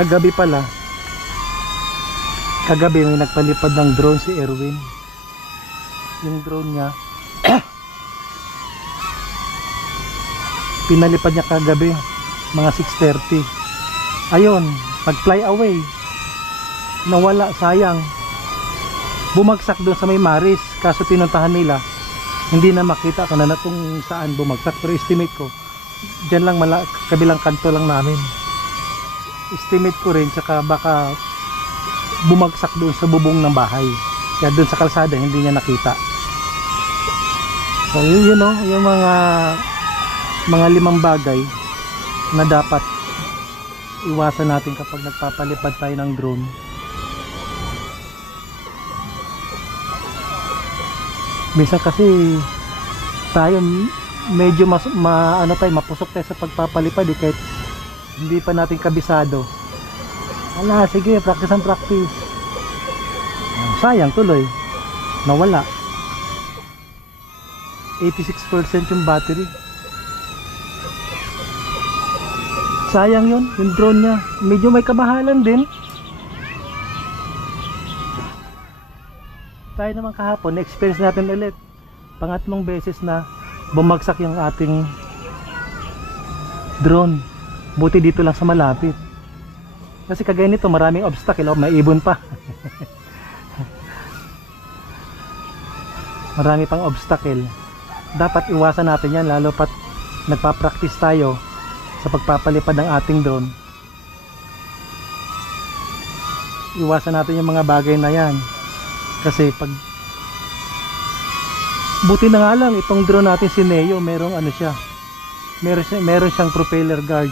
Kagabi pala, kagabi may nagpalipad ng drone si Erwin. Yung drone niya pinalipad niya kagabi mga 6:30. Ayun, pag fly away nawala, sayang. Bumagsak doon sa may Maris, kaso pinuntahan nila hindi na makita kung na kung saan bumagsak, pero estimate ko dyan lang, kabilang kanto lang namin. Estimate ko rin, tsaka baka bumagsak doon sa bubong ng bahay, kaya doon sa kalsada hindi niya nakita. So yun, know, yung mga 5 bagay na dapat iwasan natin kapag nagpapalipad tayo ng drone. Minsan kasi tayo medyo mapusok tayo sa pagpapalipad kahit hindi pa natin kabisado. Wala, sige, practice and practice. Sayang tuloy, nawala. 86% yung battery. Sayang yun, yung drone niya. Medyo may kamahalan din. Tayo naman kahapon, na-experience natin ulit. Pangatlong beses na bumagsak yung ating drone. Buti dito lang sa malapit. Kasi kagaya nito, maraming obstacle, may ibon pa. Marami pang obstacle. Dapat iwasan natin yan, lalo pat nagpa-practice tayo sa pagpapalipad ng ating drone. Iwasan natin yung mga bagay na yan. Kasi pag buti na nga lang itong drone natin si Neo, merong ano siya, meron siyang propeller guard.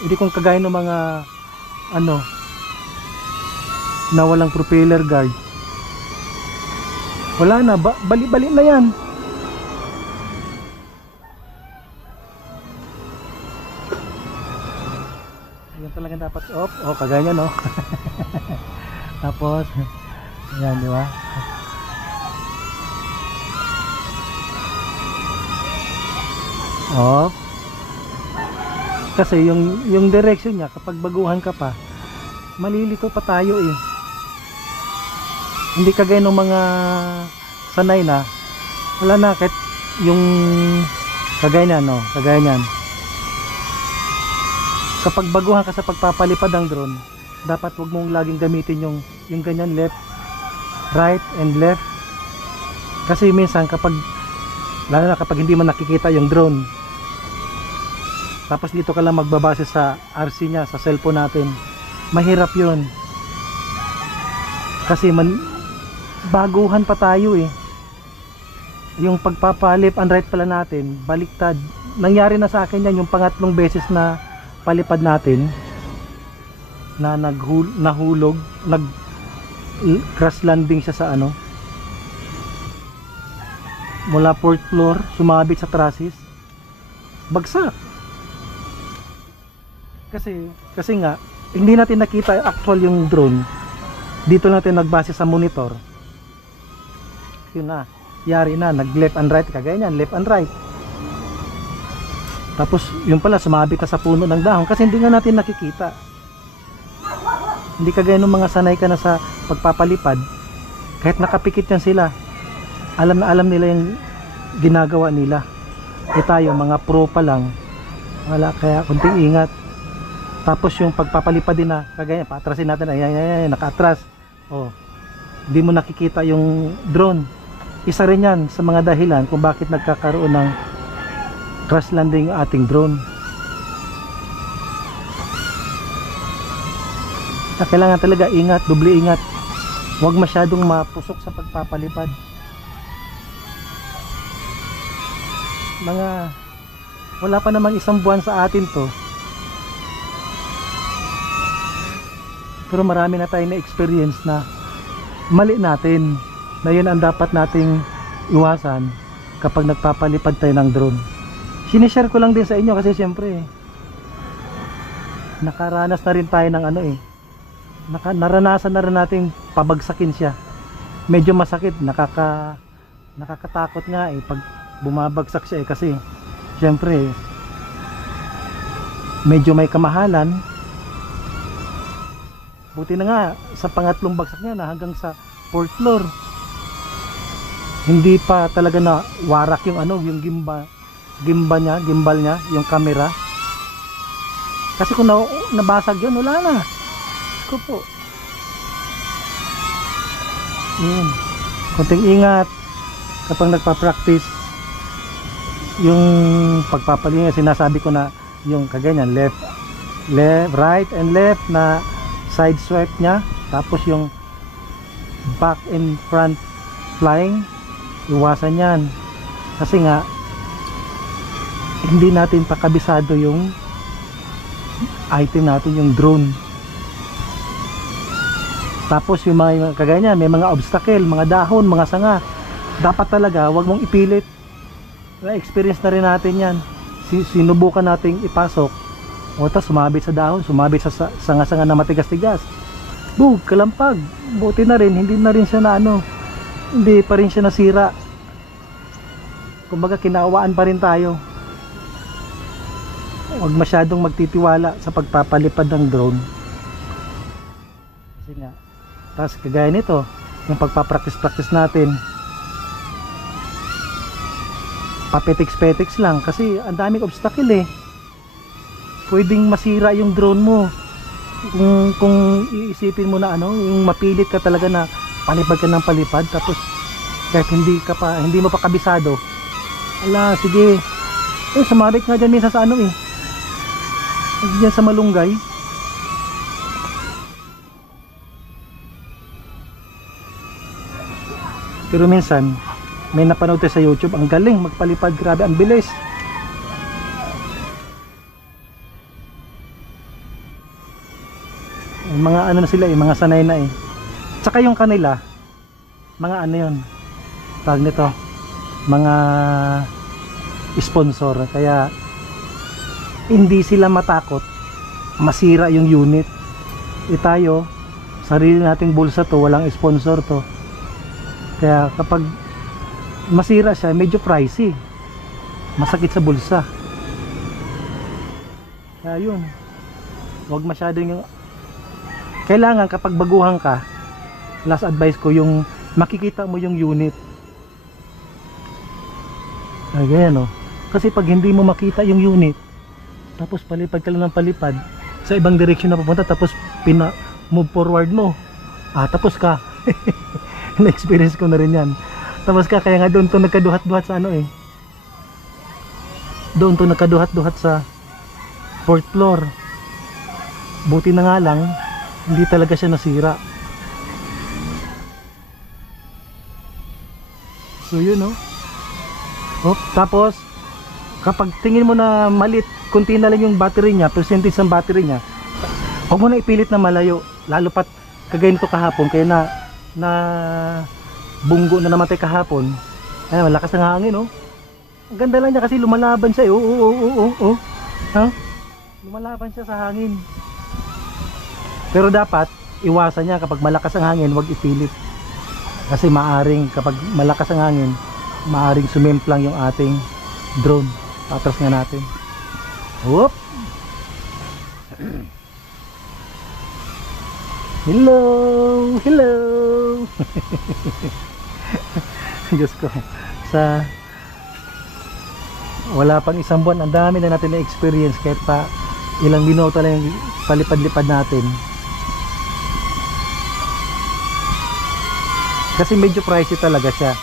Hindi kung kagaya ng mga na walang propeller guard, wala na, bali-bali na yan. Yan talaga dapat kagaya niya, no? Tapos ayan, di ba? Kasi yung direction niya, kapag baguhan ka pa, malilito pa tayo eh. Hindi kagaya ng mga sanay na, wala na, kahit yung kagaya niyan, no? Kagaya niyan. Kapag baguhan ka sa pagpapalipad ng drone, dapat wag mong laging gamitin yung ganyan, left, right and left. Kasi minsan lalo na kapag hindi mo nakikita yung drone, tapos dito ka lang magbabase sa RC nya, sa cellphone natin, mahirap yun. Kasi baguhan pa tayo eh. Yung pagpapalip and right pala natin, baliktad. Nangyari na sa akin yan yung pangatlong beses na palipad natin, na nahulog, crash landing siya sa mula 4th floor, sumabit sa trusses, bagsak. Kasi nga hindi natin nakita actual yung drone, dito natin nagbase sa monitor. Yun na, yari na, nag left and right, kagaya niyan, left and right. Tapos yung pala sumabit na sa puno ng dahon, kasi hindi nga natin nakikita. Hindi kagaya ng mga sanay ka na sa pagpapalipad, kahit nakapikit yan sila, alam na alam nila yung ginagawa nila. Tayo mga pro pa lang, wala, kaya kunting ingat. Tapos yung pagpapalipad din na, kagaya, paatrasin natin, ay, naka-atras. Hindi mo nakikita yung drone. Isa rin yan sa mga dahilan kung bakit nagkakaroon ng crash landing yung ating drone. Kailangan talaga ingat, doble ingat. Huwag masyadong mapusok sa pagpapalipad. Wala pa namang 1 buwan sa atin to, pero marami na tayong na-experience na mali natin, na yun ang dapat nating iwasan kapag nagpapalipad tayo ng drone. Sinishare ko lang din sa inyo kasi siyempre nakaranas na rin tayo ng naranasan na rin natin pabagsakin siya. Medyo masakit, nakakatakot nga pag bumabagsak siya kasi siyempre medyo may kamahalan. Buti na nga sa pangatlong bagsak niya na hanggang sa fourth floor. Hindi pa talaga na warak yung ano, yung gimbal niya, yung camera. Kasi kung nabasag yun, wala na. Ko po. Yun. Konting ingat kapag nagpa-practice. Yung pagpapalinga, sinasabi ko na yung kaganyan, left, right and left na side swipe niya, tapos yung back and front flying, iwasan yan. Kasi nga hindi natin pakabisado yung item natin, yung drone. Tapos yung mga kaganyan, may mga obstacle, mga dahon, mga sanga, dapat talaga wag mong ipilit. Na-experience na rin natin yan. Sinubukan nating ipasok, o tas sumabit sa dahon, sumabit sa sanga-sanga na matigas-tigas, bug, kalampag. Buti na rin, hindi na rin siya na ano, hindi pa rin siya nasira. Kumbaga kinawaan pa rin tayo. Huwag masyadong magtitiwala sa pagpapalipad ng drone. Kasi nga, tas kagaya nito, yung pagpapractice natin, papetiks-petiks lang kasi ang daming obstacle eh. Pwedeng masira yung drone mo kung iisipin mo na ano, yung mapilit ka talaga na palipad ka ng palipad, tapos kahit hindi mo pa kabisado, ala sige, sumabit nga dyan minsan sa ano eh, dyan sa malunggay. Pero minsan may napanood tayo sa YouTube, ang galing magpalipad, grabe ang bilis. Mga ano na sila eh, mga sanay na eh. Tsaka yung kanila, mga ano yun, tawag nito, mga sponsor, kaya hindi sila matakot masira yung unit. Tayo, sarili nating bulsa to, walang sponsor to, kaya kapag masira siya, medyo pricey, masakit sa bulsa. Kaya yun, huwag masyadong yung kailangan kapag baguhan ka, last advice ko, yung makikita mo yung unit. Ay ganyan o. Kasi pag hindi mo makita yung unit, tapos palipad ka lang ng palipad sa ibang direction na pupunta, tapos move forward mo, tapos ka. Na-experience ko na rin yan. Tapos kaya nga doon to nagkaduhat-duhat sa ano eh, doon to nagkaduhat-duhat sa fourth floor. Buti na nga lang hindi talaga siya nasira. So yun no. Tapos kapag tingin mo na malit, kunti na lang yung battery niya, percentage ng battery niya, huwag mo na ipilit na malayo, lalo pat kagaya nito kahapon, kaya na bunggo na namatay kahapon. Ay, malakas ng hangin oh. Ang ganda lang niya kasi lumalaban siya eh. Oo. Ha? Lumalaban siya sa hangin. Pero dapat iwasan niya kapag malakas ang hangin, huwag ipilit. Kasi maaring kapag malakas ang hangin, maaring sumimplang yung ating drone. Patras nga natin. Whoop. Hello. Diyos ko, sa wala pang isang buwan, ang dami na natin na experience, kahit pa ilang minuto lang yung palipad-lipad natin. Kasi medyo pricey talaga siya.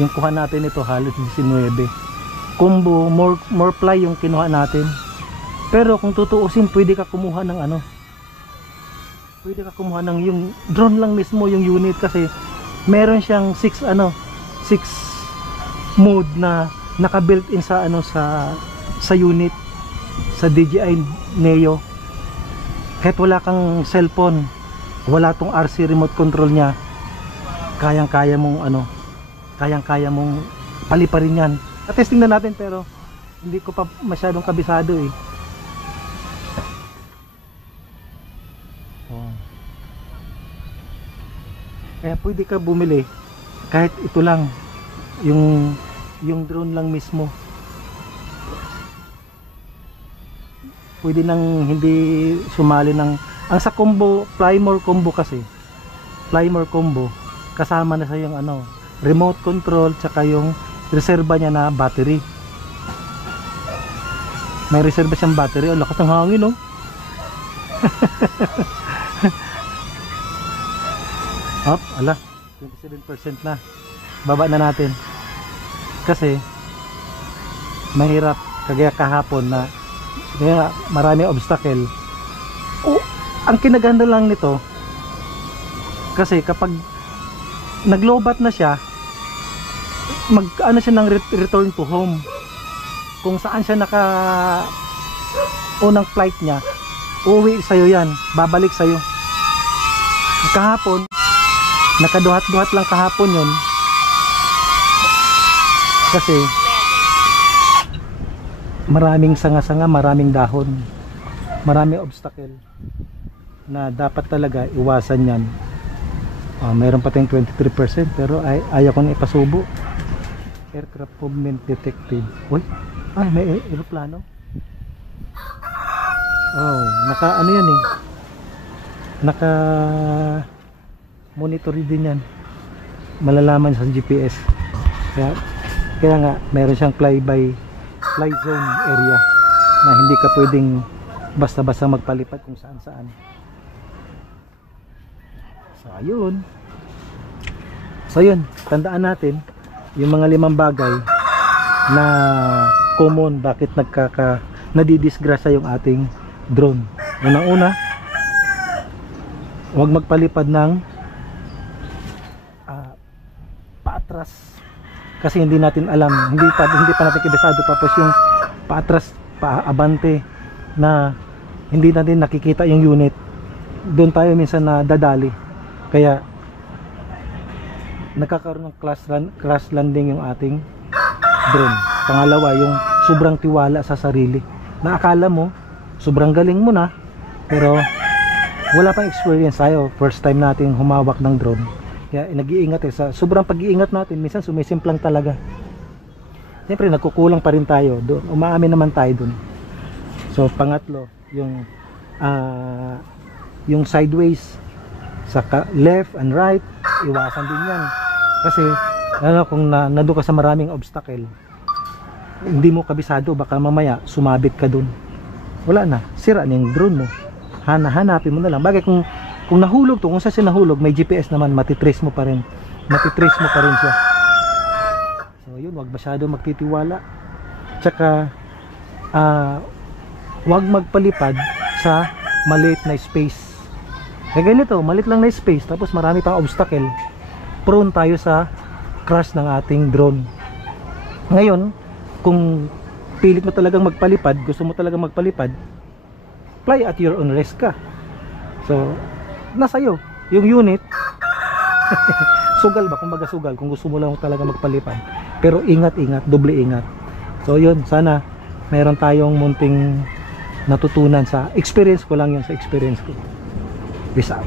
Yung kuha natin ito halos 19 combo, more ply yung kinuha natin. Pero kung tutuusin, pwede ka kumuha ng ano, pwede ka kumuha ng yung drone lang mismo, yung unit, kasi meron siyang 6 mode na naka-built in sa ano, sa unit, sa DJI Neo. Kahit wala kang cellphone, wala tong RC remote control niya, kayang-kaya mong paliparin yan. Testing na natin pero hindi ko pa masyadong kabisado eh. Kaya pwede ka bumili kahit ito lang, yung yung drone lang mismo. Pwede nang hindi sumali ng ang sa combo, Flymore combo kasi. Flymore combo kasama na sa yung ano, remote control tsaka yung reserva niya na battery. May reserva siyang battery. Ang lakas ng hangin, oh. Up, ala, 27% na. Baba na natin. Kasi mahirap kagaya kahapon na kaya maraming obstacle. Oh, ang kinaganda lang nito kasi kapag naglobat na siya, mag ano siya ng return to home. Kung saan siya naka unang flight niya, uuwi sa'yo yan, babalik sa'yo. Kahapon nakaduhat-duhat lang kahapon yun kasi maraming sanga-sanga, maraming dahon, maraming obstacle na dapat talaga iwasan yan. Mayroon pa tayong 23% pero ayaw ko na ipasubo. Aircraft movement detected. Uy, ay may aeroplano. Oh, naka ano yan eh, naka monitor din yan, malalaman sa GPS. Kaya nga meron siyang fly zone area na hindi ka pwedeng basta-basta magpalipad kung saan-saan. So ayun, tandaan natin yung mga 5 bagay na common bakit nadidisgrasya yung ating drone. Unang-una, huwag magpalipad ng paatras kasi hindi natin alam, hindi pa natin kabisado, tapos yung paatras, paabante na hindi natin nakikita yung unit, doon tayo minsan na dadali, kaya nagkakaroon ng crash landing yung ating drone. Pangalawa, yung sobrang tiwala sa sarili na akala mo sobrang galing mo na pero wala pang experience tayo, first time natin humawak ng drone. Kaya nag-iingat sa sobrang pag-iingat natin, minsan sumisimplang talaga. Siyempre nagkukulang pa rin tayo doon, umaamin naman tayo doon. So pangatlo, yung sideways sa left and right, iwasan din yan. Kasi kung nandun ka sa maraming obstacle, hindi mo kabisado, baka mamaya sumabit ka doon, wala na, sira na yung drone mo. Hanapin mo na lang. Bagay kung nahulog to, kung saan siya nahulog, may GPS naman, matitrace mo pa rin siya. So yun, wag masyado magtitiwala. Tsaka wag magpalipad sa maliit na space. Kaya ganito, maliit lang na space tapos marami pang obstacle, prone tayo sa crash ng ating drone. Ngayon, kung pilit mo talagang magpalipad, gusto mo talagang magpalipad, fly at your own risk ka. So nasa iyo yung unit. Sugal ba, kumbaga sugal kung gusto mo lang talaga magpalipad, pero ingat, doble ingat. So yun, sana meron tayong munting natutunan sa experience ko lang, yun sa experience ko. Peace out.